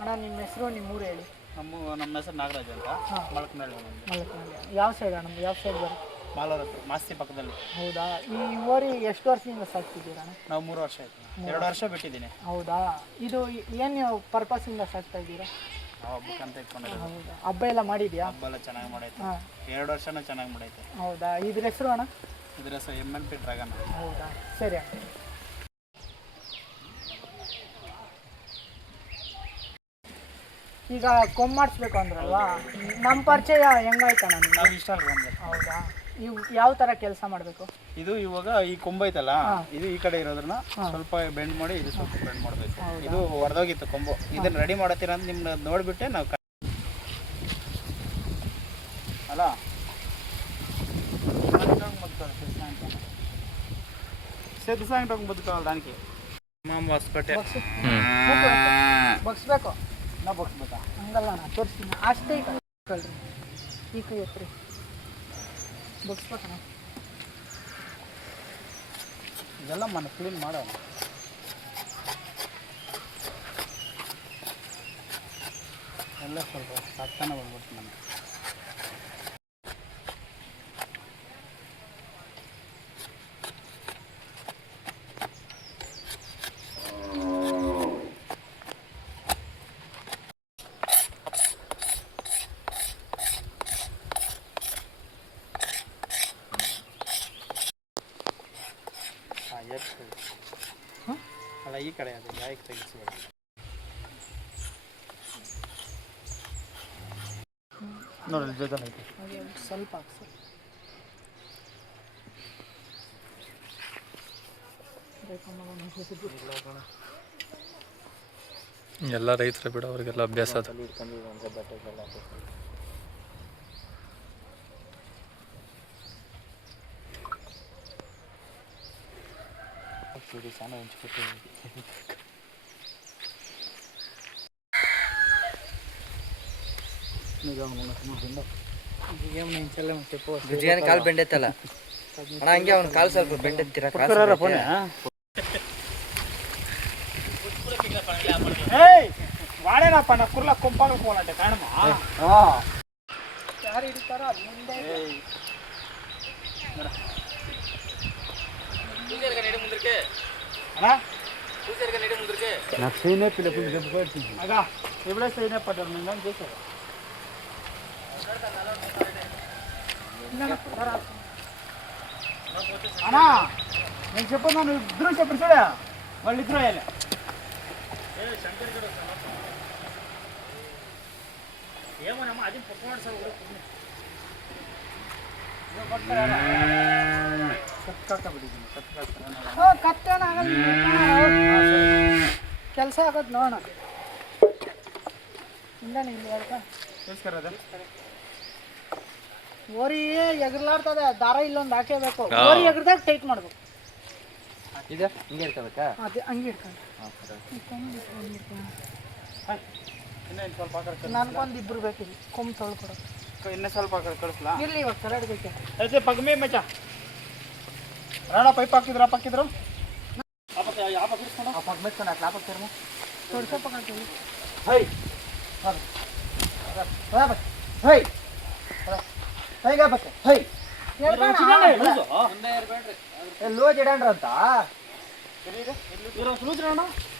ಅಣ್ಣ ನಿಮ್ಮ ಹೆಸರು ನಿಮ್ಮ ಊರು ಹೇಳಿ. ನಮ್ಮ ಹೆಸರು ನಾಗರಾಜ್ ಅಂತ. ಮಳಕ್ನಳ್ಳಿ. ಯಾವ ಸೈಡ್ ಅಣ್ಣ, ಯಾವ ಸೈಡ್ ಬರುತ್ತೆ? ಮಾಲೂರು ಹತ್ರ ಮಾಸ್ತಿ ಪಕ್ಕದಲ್ಲಿ. ಹೌದಾ, ಈ ಓರಿ ಎಷ್ಟು ವರ್ಷದಿಂದ ಸಾಕ್ತಿದ್ದೀರಾ ಅಣ್ಣ? ನಾವು 3 ವರ್ಷ ಆಯ್ತು. 2 ವರ್ಷ ಬಿಟ್ಟಿದ್ದೀನಿ. ಹೌದಾ, ಇದು ಏನು ಪರ್ಪಸಿಂದ ಸಾಕ್ತಾ ಇದ್ದೀರಾ? ನಾವು ಹಬ್ಬಕ್ಕೆ ಅಂತ ಇಟ್ಕೊಂಡಿದ್ದೀವಿ. ಹೌದಾ, ಹಬ್ಬ ಎಲ್ಲ ಮಾಡಿದ್ಯಾ? ಹಬ್ಬ ಎಲ್ಲ ಚೆನ್ನಾಗಿ ಮಾಡೈತೆ. 2 ವರ್ಷನೂ ಚೆನ್ನಾಗಿ ಮಾಡೈತೆ. ಹೌದಾ, ಇದ್ರ ಹೆಸರು ಅಣ್ಣ? ಇದ್ರ ಹೆಸರು MNP ಡ್ರ್ಯಾಗನ್. ಹೌದಾ, ಸರಿ ಅಣ್ಣ. ಈಗ ಕೊಂಬ್ ಮಾಡಿಸ್ಬೇಕು ಅಂದ್ರಲ್ವಾ, ನಮ್ಮ ಪರಿಚಯ ಹೆಂಗಾಯ್ತಣ್ಣ ನಿಮ್ಗೆ? ನಾವು ಇಷ್ಟ ಅಲ್ಲ. ಹೌದಾ, ಇವು ಯಾವ ಥರ ಕೆಲಸ ಮಾಡಬೇಕು? ಇದು ಇವಾಗ ಈ ಕೊಂಬು ಐತಲ್ಲ, ಇದು ಈ ಕಡೆ ಇರೋದ್ರನ್ನ ಸ್ವಲ್ಪ ಬೆಂಡ್ ಮಾಡಿ ಇದು ಸ್ವಲ್ಪ ಬೆಂಡ್ ಮಾಡಬೇಕು. ಇದು ಹೊರದೋಗಿತ್ತು ಕೊಂಬು. ಇದನ್ನ ರೆಡಿ ಮಾಡತ್ತೀರ ಅಂತ ನಿಮ್ನ ನೋಡ್ಬಿಟ್ಟೆ ನಾವು ಅಲ್ಲ సెద్దుసాంగ్ బతుకోవాలి దానికి ಬಗ್ಸ್ಬೇಕು. ನಾವು ಬಗ್ಸ್ಬೇಕಾ? ಹಂಗಲ್ಲ ಅಣ್ಣ, ತೋರಿಸ್ತೀನಿ ಅಷ್ಟೇ. ಕಳ್ರಿ ಈ ಕೈ ಎತ್ರಿ, ಬಗ್ಸ್ಬೇಕಣ್ಣ. ಇದೆಲ್ಲ ಮನೆ ಕ್ಲೀನ್ ಮಾಡೋಣ. ಎಲ್ಲ ಸ್ವಲ್ಪ ಸಾಕ್ತಾನೆ ಬಂದ್ಬಿಡ್ತು ನನಗೆ. ಅಲ್ಲ ಈ ಕಡೆ ಅದು ಯಾಕೆ ತೆಗಿಸ್ಬೇಡ. ನೋಡಿ ಜೊತೆ ಸ್ವಲ್ಪ ಹಾಕ್ಸಿ. ಎಲ್ಲ ರೈತರು ಬಿಡು, ಅವ್ರಿಗೆಲ್ಲ ಅಭ್ಯಾಸ ಅದು. చాలా ఉంచిపెట్టింది. ಗುಜ್ಜಿಗಾನ ಕಾಲು ಬೆಂಡೆತ್ತಲ್ಲ ಅಣ್ಣ, ಹಂಗೆ ಅವ್ನ ಕಾಲು ಸ್ವಲ್ಪ ಬೆಂಡೆತ್ತೀರ. వాడేనప్ప నా కుర్ల కుంపాలు పోవాలంటే కారణమా ಯಾರು ಹಿಡಿತಾರೋ ಅದು ಮುಂದೆ నాకు సైనే పిల్లలు దెబ్బ పడుతుంది. అగా ఎప్పుడే సైనే పడ్డారు నేను చేశారు. అన్నా నేను చెప్పను, నువ్వు ఇద్దరు చెప్పు చూడా, వాళ్ళు ఇద్దరు అయ్యాలి. ఏమోనమ్మా అది పొక్కమాడు సార్ ಕೆಲಸ ಆಗೋದು ನೋಡೋಣ. ಓರಿ ಎಗರ್ಲಾಡ್ತದೆ, ದಾರ ಇಲ್ಲೊಂದು ಹಾಕೇಬೇಕು. ಓರಿ ಎಗರ್ದಾಗ ಟೈಟ್ ಮಾಡ್ಬೇಕು. ಇದು ಹಿಂಗೆ ಇರ್ಕೋಬೇಕಾ? ಅದೇ ಹಂಗೆ ಇಟ್ಕೊಂಡು ನನ್ಗೊಂದು ಇಬ್ರು ಬೇಕಿಲ್ಲ ಕೊಂಬ್ ತೊಳ್ಕೊಡೋ. ಇನ್ನೂ ಸ್ವಲ್ಪ ಕಳಿಸ್ಲಾ? ಇಲ್ಲಿ ಇವಾಗ ಕರೆಕ್ಟ್ ಬೇಕೆ అయితే పగమే మచ్చ రాడా పై పాకిద్రా పాకిద్రా ఆ పక్కన ఆ పక్క మెచ్చుకొని అట్లా పక్కన ತೋರ್ಸೋ ಪಕ್ಕಂತೀವಿ. ಹೈ ಹೈ ಹೈಗ ಬಕ್ಕ ಹೈ ಲೋ ಜಡಂಡ್ರ ಅಂತ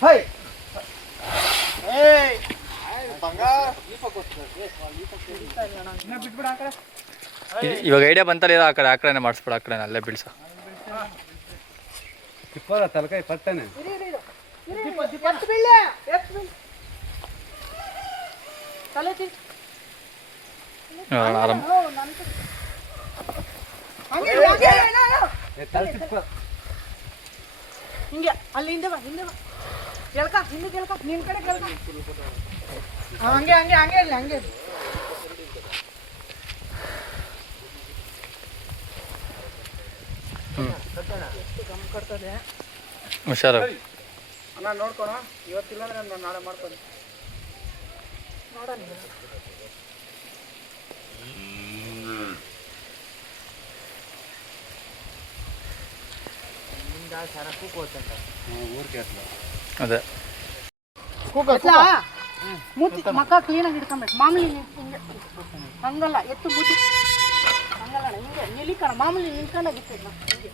ಹೈ ಏಯ್ ಇವಾಗ ಐಡಿಯಾ ಬಂತಲ್ಲ, ಆ ಕಡೆನೇ ಮಾಡಿಸ್ಬಿಡ, ಆ ಕಡೆ ಅಲ್ಲೇ ಬೀಳ್ಸ. ತಲಕಾಯಿ ಪಟ್ಟನೆ ಆರಾಮ್. ಹಿಂಗೆ ಅಲ್ಲಿ ಹಿಂದೆ ಬಾ, ಹಿಂದೆ ಬಾ, ಕೇಳ್ಕ ಹಿಂದೆ ಕೇಳ್ಕ, ನಿನ್ ಕಡೆ ಕೇಳ್ಕ. ಹಂಗೆ ಹಂಗೆ ಹಂಗೆ ಇಲ್ಲ ಹಂಗೆ ಗಮ್ ಕಟ್ತದೆ. ಹುಷಾರು ಅಣ್ಣ ನೋಡ್ಕೊಣ, ಇವತ್ತಿಲ್ಲ ಅಂದ್ರೆ ನಾನು ನಾಳೆ ಮಾಡ್ಕೊಂಡು ನೋಡೋಣ. ಅದೇ ಮೂತಿ ಮಕ್ಕ ಕ್ಲೀನಾಗಿ ಹಿಡ್ಕೊಬೇಕು ಮಾಮೂಲಿ ಹಿಂಗೆ ಹಂಗಲ್ಲ ಎತ್ತು ಮೂತಿ ಹಂಗಲ್ಲ ಹಿಂಗೆ ನಿಲ್ಲಿಕಣ ಮಾಮೂಲಿ ನಿಲ್ಕೊಂಡಾಗಿತ್ತು ಹಿಂಗೆ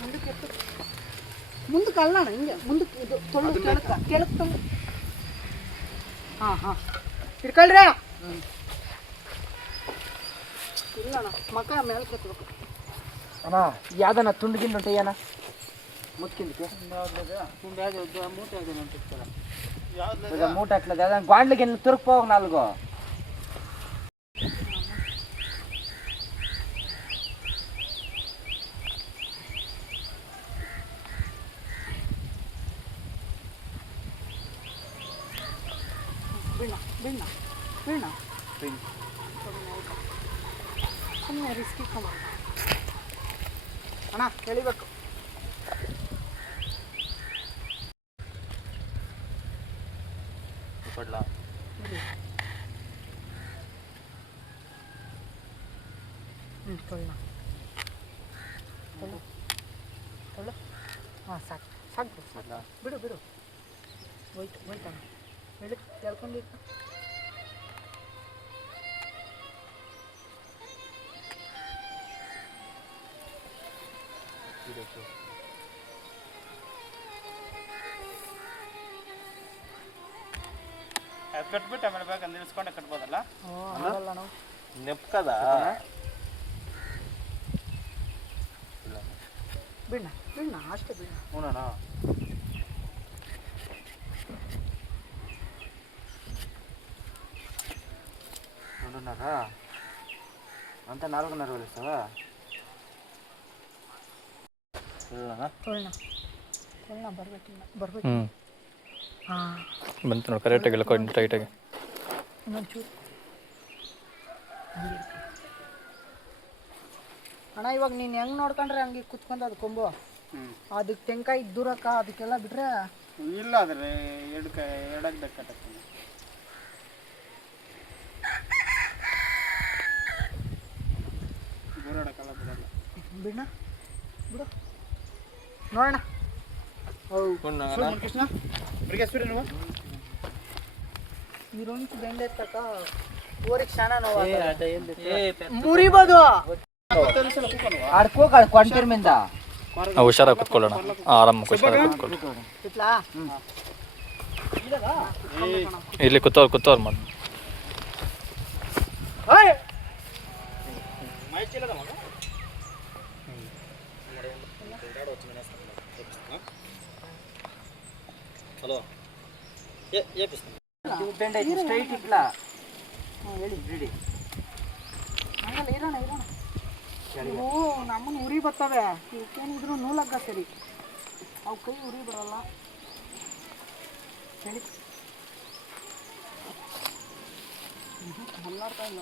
ಮುಂದಕ್ಕೆ ಎತ್ತು ಮುಂದಕ್ಕೆ ಅಲ್ಲಣ್ಣ ಹಿಂಗೆ ಮುಂದಕ್ಕೆ ಇದು ತೊಳ್ಳು ಕೆಳಕ್ಕೆ ತೊಳ್ಳು ಹಾಂ ಹಿಡ್ಕೊಳ್ರಿ ಇಲ್ಲಣ್ಣ ಮಕ್ಕ ಮೇಲೆ ಕತ್ಬೇಕು ಅಣ್ಣ ಯಾವ್ದನ ತುಂಡುಗಿಂಡು ಉಂಟು ಏನ ಮುತ್ಕಿಂದಕ್ಕೆ ಮೂಟೆ ಹಾಕ್ಲದ ಅದನ್ನ ಗಾಂಡ್ಲಿಗೆ ತುರುಕ್ ಹೋಗ್ ನಾಲ್ಕು ಬೀಣ ಸುಮ್ಮನೆ ರಿಸ್ಕಿ ಕಮ್ಮ ಅಣ್ಣ ಎಳಿಬೇಕು ಕೊಡ್ಲಾ ತೊಳ್ಳ ಹಾಂ ಸಾಕು ಬಿಡು ಹೋಯ್ತಣ್ಣ ಹೇಳಿ ಕೇಳ್ಕೊಂಡಿರ್ತ ಅದು ಕಟ್ಬಿಟ್ಟು ಆಮೇಲೆ ಬೇಕಾದ್ರೆ ನಿಲ್ಸ್ಕೊಂಡೆ ಕಟ್ಬೋದಲ್ಲ ಆಗಲ್ಲ ನಾವು ನೆಪ್ಕದ ಬಿಣ್ಣ ಅಷ್ಟೇ ಬಿಣ್ಣ ಹೂನಣ್ಣ ನೋಡೋಣಾಗ ಅಂತ 4 ವೇಳಿಸ್ತವ ತೊಳ್ಳ ಬರ್ಬೇಕು ಹ್ಞೂ ಹಾಂ ಬಂತು ನೋಡಿ ಕರೆಕ್ಟಾಗಿ ಎಲ್ಲ ಟೈಟಾಗಿ ಇನ್ನೊಂಚೂರು ಅಣ್ಣ ಇವಾಗ ನೀನು ಹೆಂಗೆ ನೋಡ್ಕೊಂಡ್ರೆ ಹಂಗೆ ಕುತ್ಕೊಂಡು ಅದು ಕೊಂಬು ಅದಕ್ಕೆ ತೆಂಕಾಯಿ ದೂರಕ್ಕ ಅದಕ್ಕೆಲ್ಲ ಬಿಟ್ರೆ ಇಲ್ಲ ಆದರೆ ಎಡಕ್ಕೆ ಕಟ್ಟಕ್ಕೆ ದೂರಾಡಕ್ಕಲ್ಲ ಬಿಡಲ್ಲ ಬಿಡು ನೋಡೋಣ ಕೃಷ್ಣ ಬ್ರಿಗೇಶ್ವರಿ ನೀವು ಇರೊಂಚು ಬೆಂಡೆ ತಕ ಊರಿಗೆ ಶಾಣ ನೋವು ಮುರಿಬೋದು ಆಡ್ಕೋಗ ಕೊಂಟಿರ್ಮಿಂದ ಹುಷಾರಾಗಿ ಕುತ್ಕೊಳ್ಳೋಣ ಆರಾಮಾಗಿ ಹುಷಾರಾಗಿ ಕುತ್ಕೊಳ್ಳಿ ಇತ್ಲಾ ಇಲ್ಲಿ ಕೂತವ್ರು ಮಾಡಿ ಹಲೋ ಬೆಂಡೆ ಸ್ಟ್ರೈಟ್ ಇಟ್ಲಾ ಹೇಳಿ ಬಿಡಿ ಹಂಗಲ್ಲ ಇರೋಣ ಇವು ನಮ್ಮನ್ನು ಉರಿ ಬರ್ತವೆ ಇವಕ್ಕೇನಿದ್ರು ನೂಲಗ್ಗ ಸರಿ ಅವು ಕೈ ಉರಿ ಬರಲ್ಲ ಹೇಳಿ ಮಲ್ಲಾಡ್ತಾ ಇಲ್ಲ